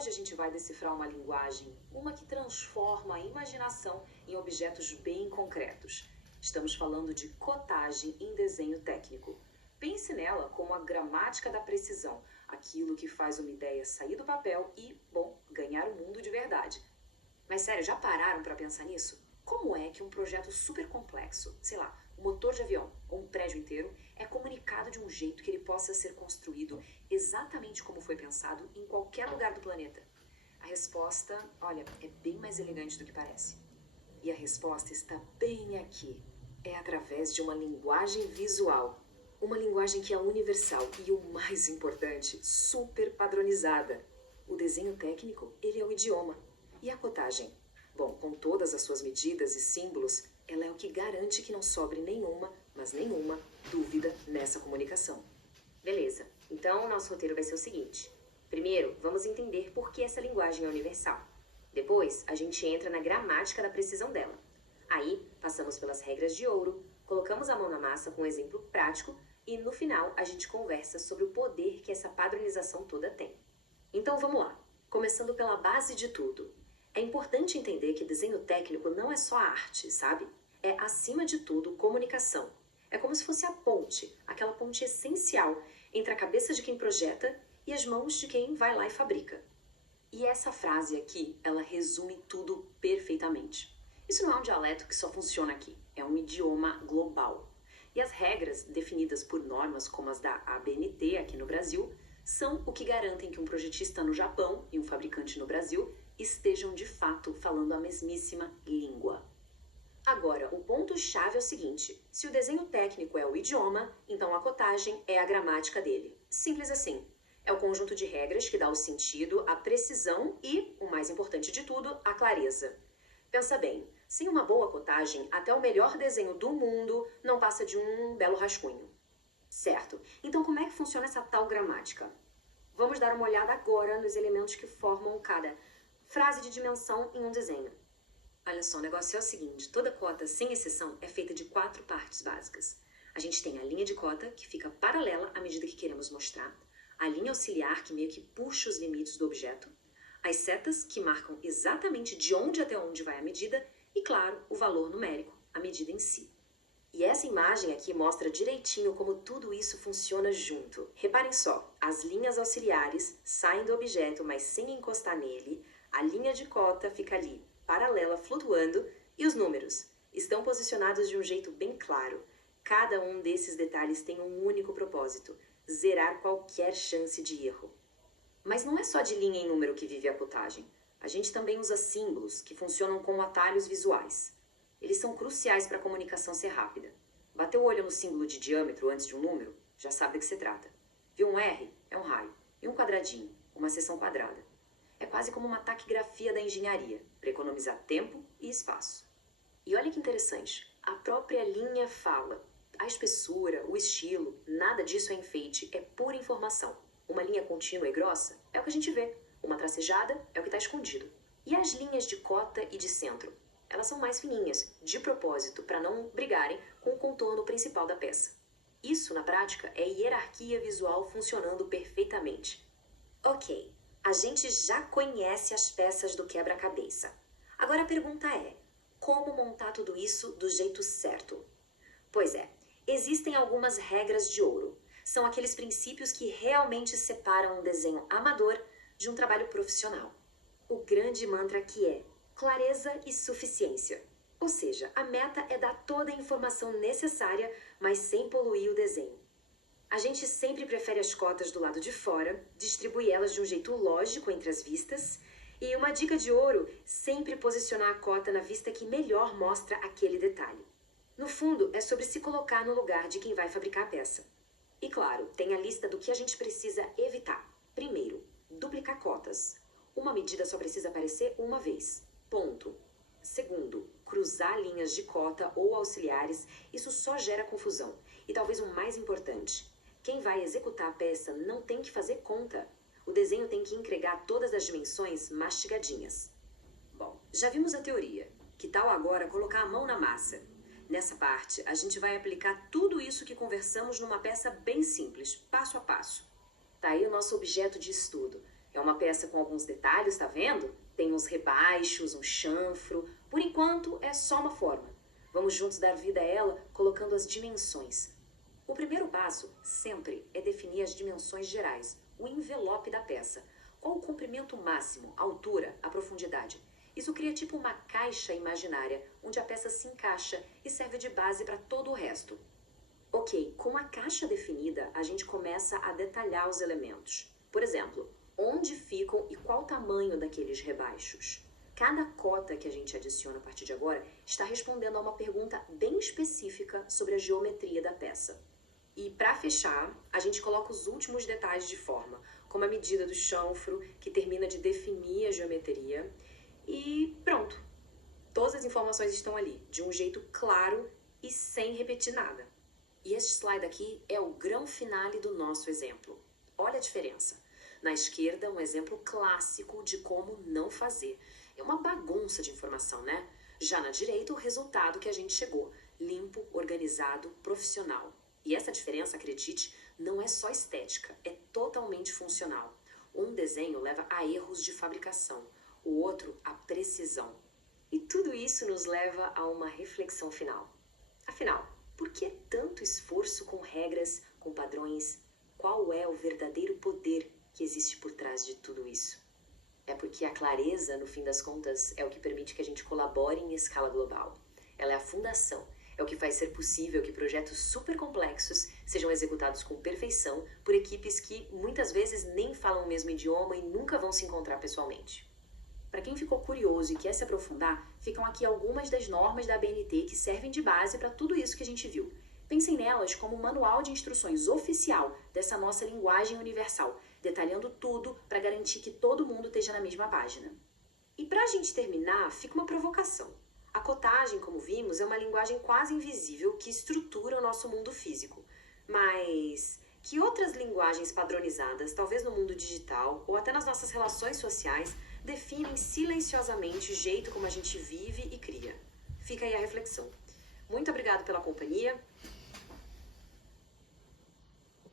Hoje a gente vai decifrar uma linguagem, uma que transforma a imaginação em objetos bem concretos. Estamos falando de cotagem em desenho técnico. Pense nela como a gramática da precisão, aquilo que faz uma ideia sair do papel e, bom, ganhar o mundo de verdade. Mas sério, já pararam para pensar nisso? Como é que um projeto super complexo, sei lá, um motor de avião ou um prédio inteiro, é comunicado de um jeito que ele possa ser construído exatamente como foi pensado em qualquer lugar do planeta? A resposta, olha, é bem mais elegante do que parece. E a resposta está bem aqui. É através de uma linguagem visual. Uma linguagem que é universal e, o mais importante, super padronizada. O desenho técnico, ele é o idioma. E a cotagem? Bom, com todas as suas medidas e símbolos, ela é o que garante que não sobre nenhuma, mas nenhuma, dúvida nessa comunicação. Beleza, então o nosso roteiro vai ser o seguinte. Primeiro, vamos entender por que essa linguagem é universal. Depois, a gente entra na gramática da precisão dela. Aí, passamos pelas regras de ouro, colocamos a mão na massa com um exemplo prático e, no final, a gente conversa sobre o poder que essa padronização toda tem. Então, vamos lá. Começando pela base de tudo. É importante entender que desenho técnico não é só arte, sabe? É, acima de tudo, comunicação. É como se fosse a ponte, aquela ponte essencial entre a cabeça de quem projeta e as mãos de quem vai lá e fabrica. E essa frase aqui, ela resume tudo perfeitamente. Isso não é um dialeto que só funciona aqui, é um idioma global. E as regras, definidas por normas como as da ABNT aqui no Brasil, são o que garantem que um projetista no Japão e um fabricante no Brasil estejam de fato falando a mesmíssima língua. Agora, o ponto-chave é o seguinte: se o desenho técnico é o idioma, então a cotagem é a gramática dele. Simples assim. É o conjunto de regras que dá o sentido, a precisão e, o mais importante de tudo, a clareza. Pensa bem, sem uma boa cotagem, até o melhor desenho do mundo não passa de um belo rascunho. Certo, então como é que funciona essa tal gramática? Vamos dar uma olhada agora nos elementos que formam cada frase de dimensão em um desenho. Olha só, o negócio é o seguinte, toda cota, sem exceção, é feita de 4 partes básicas. A gente tem a linha de cota, que fica paralela à medida que queremos mostrar, a linha auxiliar, que meio que puxa os limites do objeto, as setas, que marcam exatamente de onde até onde vai a medida, e, claro, o valor numérico, a medida em si. E essa imagem aqui mostra direitinho como tudo isso funciona junto. Reparem só, as linhas auxiliares saem do objeto, mas sem encostar nele, a linha de cota fica ali, paralela, flutuando, e os números estão posicionados de um jeito bem claro. Cada um desses detalhes tem um único propósito: zerar qualquer chance de erro. Mas não é só de linha e número que vive a cotagem. A gente também usa símbolos, que funcionam como atalhos visuais. Eles são cruciais para a comunicação ser rápida. Bateu o olho no símbolo de diâmetro antes de um número? Já sabe do que se trata. Viu um R? É um raio. E um quadradinho? Uma seção quadrada. É quase como uma taquigrafia da engenharia, para economizar tempo e espaço. E olha que interessante, a própria linha fala. A espessura, o estilo, nada disso é enfeite, é pura informação. Uma linha contínua e grossa é o que a gente vê, uma tracejada é o que está escondido. E as linhas de cota e de centro? Elas são mais fininhas, de propósito, para não brigarem com o contorno principal da peça. Isso, na prática, é hierarquia visual funcionando perfeitamente. Ok. A gente já conhece as peças do quebra-cabeça. Agora a pergunta é, como montar tudo isso do jeito certo? Pois é, existem algumas regras de ouro. São aqueles princípios que realmente separam um desenho amador de um trabalho profissional. O grande mantra aqui é clareza e suficiência. Ou seja, a meta é dar toda a informação necessária, mas sem poluir o desenho. A gente sempre prefere as cotas do lado de fora, distribui elas de um jeito lógico entre as vistas, e uma dica de ouro, sempre posicionar a cota na vista que melhor mostra aquele detalhe. No fundo, é sobre se colocar no lugar de quem vai fabricar a peça. E claro, tem a lista do que a gente precisa evitar. Primeiro, duplicar cotas. Uma medida só precisa aparecer uma vez. Ponto. Segundo, cruzar linhas de cota ou auxiliares, isso só gera confusão. E talvez o mais importante, quem vai executar a peça não tem que fazer conta. O desenho tem que entregar todas as dimensões mastigadinhas. Bom, já vimos a teoria. Que tal agora colocar a mão na massa? Nessa parte, a gente vai aplicar tudo isso que conversamos numa peça bem simples, passo a passo. Tá aí o nosso objeto de estudo. É É uma peça com alguns detalhes, tá vendo? Tem uns rebaixos, um chanfro. Por enquanto, é só uma forma. Vamos juntos dar vida a ela, colocando as dimensões. O primeiro passo, sempre, é definir as dimensões gerais, o envelope da peça. Qual o comprimento máximo, a altura, a profundidade. Isso cria tipo uma caixa imaginária, onde a peça se encaixa e serve de base para todo o resto. Ok, com a caixa definida, a gente começa a detalhar os elementos. Por exemplo, onde ficam e qual o tamanho daqueles rebaixos. Cada cota que a gente adiciona a partir de agora está respondendo a uma pergunta bem específica sobre a geometria da peça. E para fechar, a gente coloca os últimos detalhes de forma, como a medida do chanfro, que termina de definir a geometria. E pronto. Todas as informações estão ali, de um jeito claro e sem repetir nada. E este slide aqui é o grão finale do nosso exemplo. Olha a diferença. Na esquerda, um exemplo clássico de como não fazer. É uma bagunça de informação, né? Já na direita, o resultado que a gente chegou. Limpo, organizado, profissional. E essa diferença, acredite, não é só estética, é totalmente funcional. Um desenho leva a erros de fabricação, o outro a precisão. E tudo isso nos leva a uma reflexão final. Afinal, por que tanto esforço com regras, com padrões? Qual é o verdadeiro poder que existe por trás de tudo isso? É porque a clareza, no fim das contas, é o que permite que a gente colabore em escala global. Ela é a fundação. É o que faz ser possível que projetos super complexos sejam executados com perfeição por equipes que muitas vezes nem falam o mesmo idioma e nunca vão se encontrar pessoalmente. Para quem ficou curioso e quer se aprofundar, ficam aqui algumas das normas da ABNT que servem de base para tudo isso que a gente viu. Pensem nelas como um manual de instruções oficial dessa nossa linguagem universal, detalhando tudo para garantir que todo mundo esteja na mesma página. E para a gente terminar, fica uma provocação. A cotagem, como vimos, é uma linguagem quase invisível que estrutura o nosso mundo físico. Mas que outras linguagens padronizadas, talvez no mundo digital ou até nas nossas relações sociais, definem silenciosamente o jeito como a gente vive e cria? Fica aí a reflexão. Muito obrigada pela companhia.